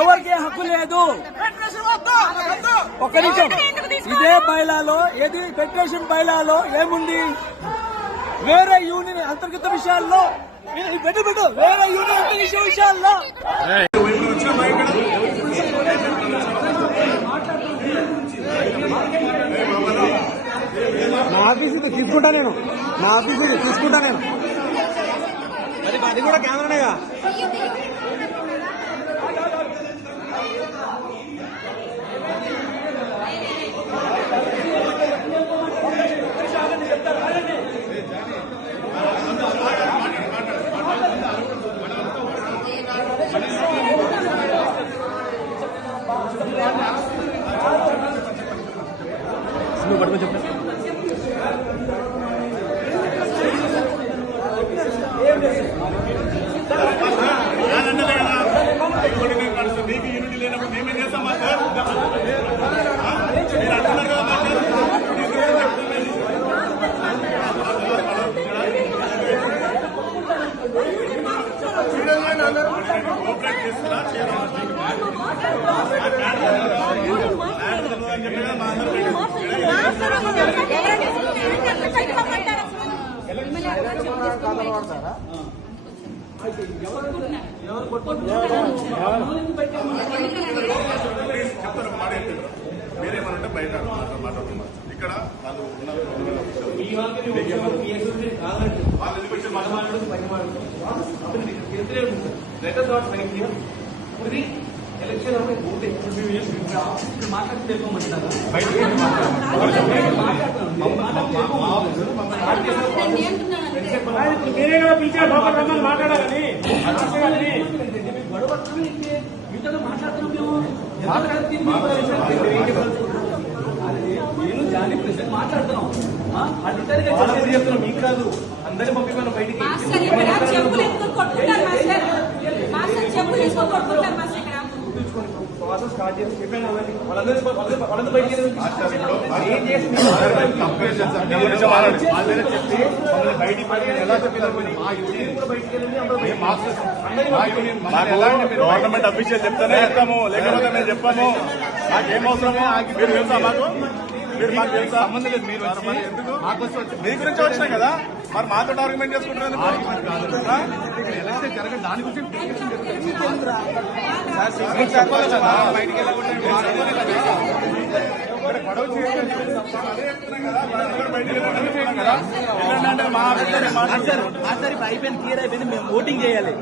ఎవరికి హక్కు లేదు. ఒక్క నిమిషం, ఇదే బైలాలో ఏది ఫెడరేషన్ బైలాలో ఏముంది? వేరే యూనియన్ అంతర్గత విషయాల్లో వేరే యూనియన్ అంతర్గత విషయాల్లో నా ఆఫీస్ తీసుకుంటా నేను, నా ఆఫీస్ తీసుకుంటా నేను. అది కూడా కెమెరానేగా. నువ్వు పట్టుకొని చెప్పు. మీకు యూనిటీ లేనప్పుడు మేమేం చేస్తాం సార్? మీరు అంటున్నారు కదా కోఆపరేట్ చేస్తున్నా చెప్తారు మాట చెప్తారు. మీరేమనంటే బయట మాట్లాడుతున్నారు. ఇక్కడ వాళ్ళు ఉన్నారు, ఎలక్షన్ మాట్లాడితే మీరే కదా పిలిచారు రమ్మని మాట్లాడాలని. మీతో మాట్లాడుతున్నాం నేను జానీ ప్రెసిడెంట్ మాట్లాడుతున్నాం. అడ్వర్టైజ్ చెప్తున్నాం, మీకు కాదు అందరి పంపిపోయిన బయటికి. స్టార్ట్ చేసి వాళ్ళందరూ బయటికి ఏం చేసి గవర్నమెంట్ అఫీషియల్ చెప్తానే చెప్తాము, లేకపోతే మేము చెప్పాము. మాకేం అవసరమో మీరు తెలుసా మాకు? మీరు మాకు తెలుసా? సంబంధం లేదు. మీరు మీ గురించి వచ్చినాయి కదా, మరి మాతో ఆర్గ్యుమెంట్ చేసుకుంటున్నారు. ఎలక్షన్ జరగదు దాని గురించి చెప్పాలి కదా. బయటికి అయిపోయింది, క్లియర్ అయిపోయింది. మేము ఓటింగ్ చేయాలి.